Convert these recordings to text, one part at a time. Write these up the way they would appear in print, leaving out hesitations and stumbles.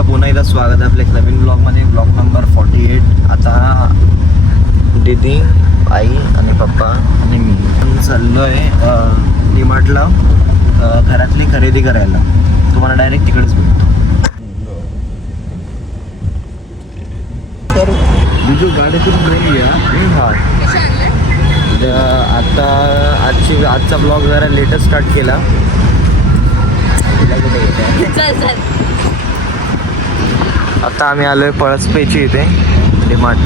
तुमचं पुन्हा एकदा स्वागत आहे आपल्या एक नवीन ब्लॉगमध्ये, ब्लॉग नंबर 48. आता दीदी, आई आणि पप्पा आणि मी चाललो आहे डीमार्टला घरातली खरेदी करायला. तुम्हाला डायरेक्ट तिकडेच भेटतो. तर बिजू गाडीतून ट्रेन घ्या. आता आजचा ब्लॉग जरा लेटेस्ट स्टार्ट केला. आता आम्ही आलोय पळसपेची इथे डीमार्ट.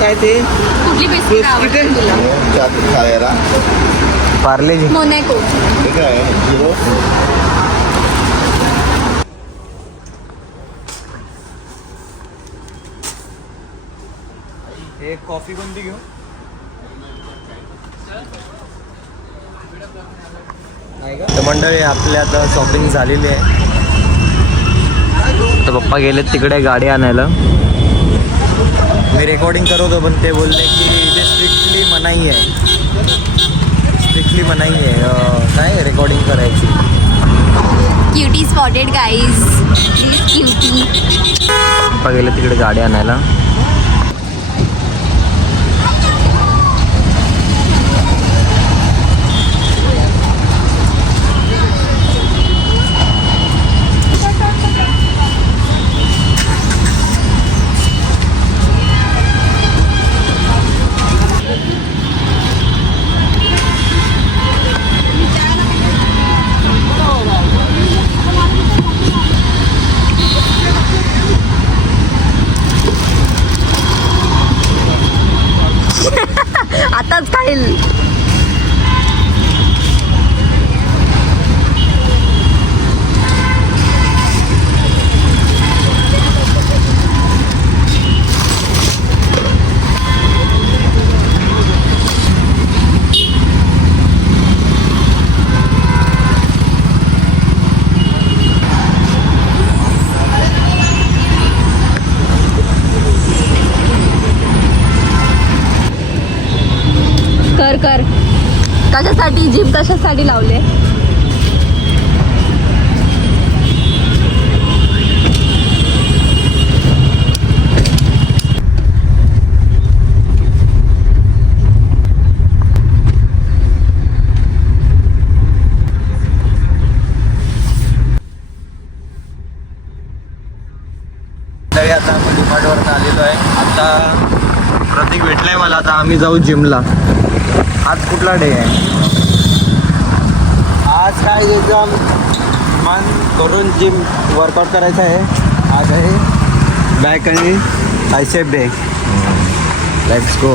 काय ते कुठली बिस्किट आवडते तुला? पार्लेजी मोनॅको. एक कॉफी कोणती घेऊ? तर मंडळी आपली आता शॉपिंग झालेली आहे. तर पप्पा गेलेत तिकडे गाडी आणायला. मी रेकॉर्डिंग करत होतो पण ते बोलले की इथे स्ट्रिक्टली मनाई आहे काय रेकॉर्डिंग करायची. Cutie spotted guys, cutie. पप्पा गेले तिकडे गाडी आणायला. आताच खाईल. कर कशासाठी जिम कशासाठी लावले? तरी आता आपण डीमार्टवरून आलेलो आहे. आता प्रतीक भेटलाय मला. आता आम्ही जाऊ जिमला. आज कुठला डे आहे? आज काय एकदम मन करून जिम वर्कआउट करायचं आहे. आज आहे बॅक आणि बायसेप डे. Let's go.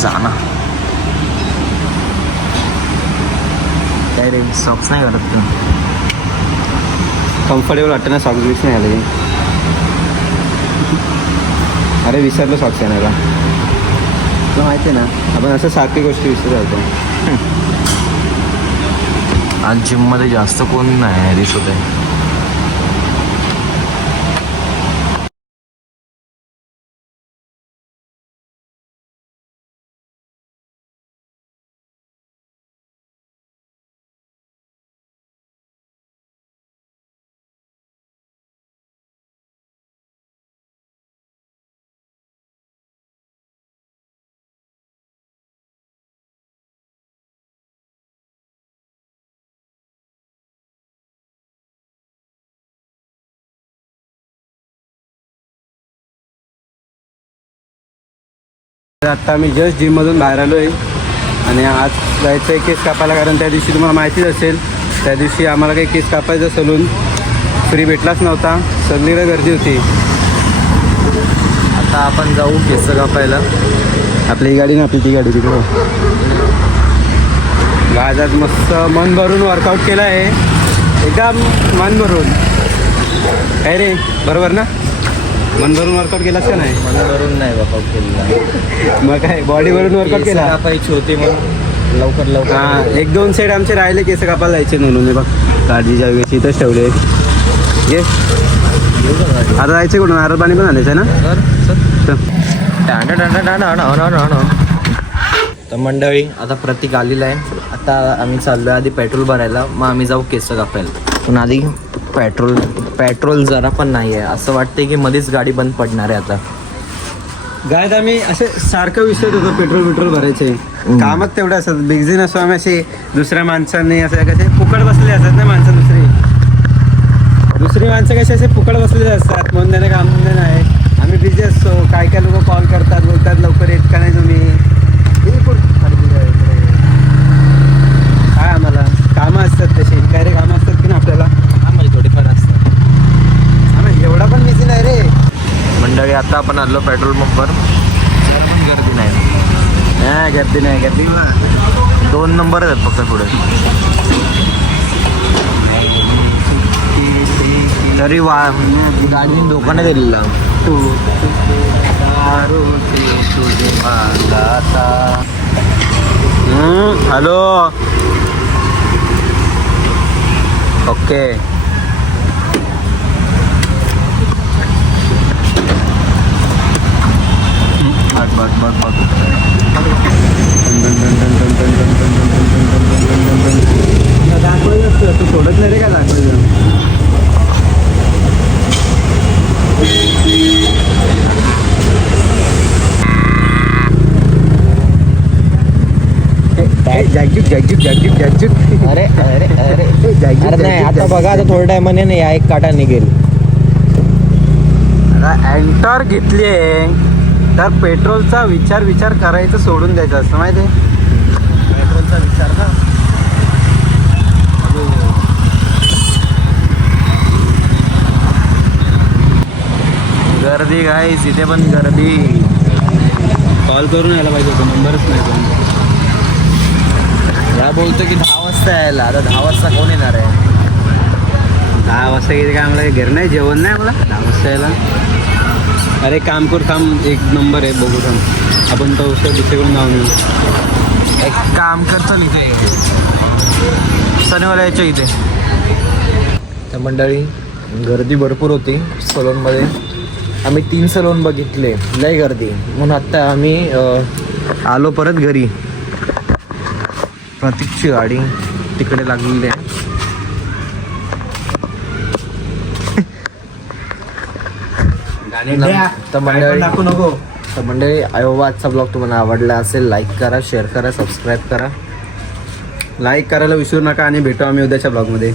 जाना काय रे, सॉक्स नाही घालत तू? कम्फर्टेबल वाटतं ना सॉक्स बिक्स नाही आले. अरे विसरलो सॉक्स आणायला. तुला माहिती आहे ना आपण असं सारखी गोष्टी विसरतो. आज जिममध्ये जास्त कोण नाही दिसत आहे. आत्ता आम्ही जस्ट जिममधून बाहेर आलो आहे आणि आज जायचं आहे केस कापायला. कारण त्या दिवशी तुम्हाला माहितीच असेल त्या दिवशी आम्हाला काही केस कापायचं सलून फ्री भेटलाच नव्हता. सगळीकडे गर्दी होती. आता आपण जाऊ केस कापायला. आपली ही गाडी ना, आपली ती गाडी तिकडं. आज मस्त मन भरून वर्कआउट केलं आहे. एकदम मन भरून. काय रे बरोबर ना? मन भरून वर्कआउट केलास का नाही? मन भरून नाही वर्कआउट केलेला. मग काय बॉडी भरून वर्कआउट केला? कापायची होती मग लवकर हां, 1-2 सेट आमचे राहिले केस कापायला जायचे म्हणून. बघ काळजीच्या वेळेची इथंच ठेवले. ये आता जायचं कुठून? नारळ पाणी पण आणायचं आहे ना? तर मंडळी आता प्रतीक आलेला आहे. आता आम्ही चाललो आहे आधी पेट्रोल भरायला, मग आम्ही जाऊ केस कापायला. पण आधी पेट्रोल जरा पण नाही आहे. असं वाटतंय की मध्येच गाडी बंद पडणार आहे आता. गायत आम्ही असे सारखं विषय होतो पेट्रोल भरायचे. कामच तेवढं असतात. बिझी नसतो आम्ही असे दुसऱ्या माणसांनी असं कसे फुकट बसलेले असतात ना माणसं. दुसरी माणसं कशी असे फुकट बसलेले असतात म्हणून त्याने काम नाही. आम्ही बिझी असतो. काय लोक कॉल करतात, बोलतात लवकर येत का नाही तुम्ही. काय आम्हाला कामं असतात तशी. काय रे कामं असतात की ना आपल्याला. म्हणजे थोडीफार असतात. आम्ही एवढा पण बिझी नाही रे. मंडळी आता आपण आलो पेट्रोल पंपवर. जरा पण गर्दी नाही. गर्दी नाही. गर्दी 2 नंबर आहेत फक्त पुढे. तरी गाडी धोका नाही दिलेला. Hello okay. दाखवायचं असतं. तू सोडत नाही रे का दाखवायचं. अरे अरे अरे अरे नाही आता बघा. आता थोड्या टायमाने नाही या एक काटा निघेल. आता एंटर घेतली तर पेट्रोलचा विचार करायचं सोडून द्यायचं असतं माहिती आहे. पेट्रोलचा विचार ना. गर्दी गाईस, इथे पण गर्दी. कॉल करून यायला पाहिजे होतं. नंबरच नाही पण. या बोलतो की 10 वाजता यायला. आता 10 वाजता कोण येणार आहे? 10 वाजता गेले काय आम्हाला घर नाही, जेवण नाही आम्हाला 10 वाजता यायला. अरे काम करू थांब. एक नंबर आहे बघू थांब. आपण तो दुसरीकडून जाऊन येऊ. एक काम करतो इथे सनीवाला यायच्या इथे. तर मंडळी गर्दी भरपूर होती सलोनमध्ये. आम्ही 3 सलोन बघितले. लय गर्दी. म्हणून आत्ता आम्ही आलो परत घरी. प्रतीकची गाडी तिकडे लागलेली आहे. तर मंडळी आजचा ब्लॉग तुम्हाला आवडला असेल लाईक करा, शेअर करा, सबस्क्राईब करा. लाईक करायला विसरू नका आणि भेटू आम्ही उद्याच्या ब्लॉगमध्ये.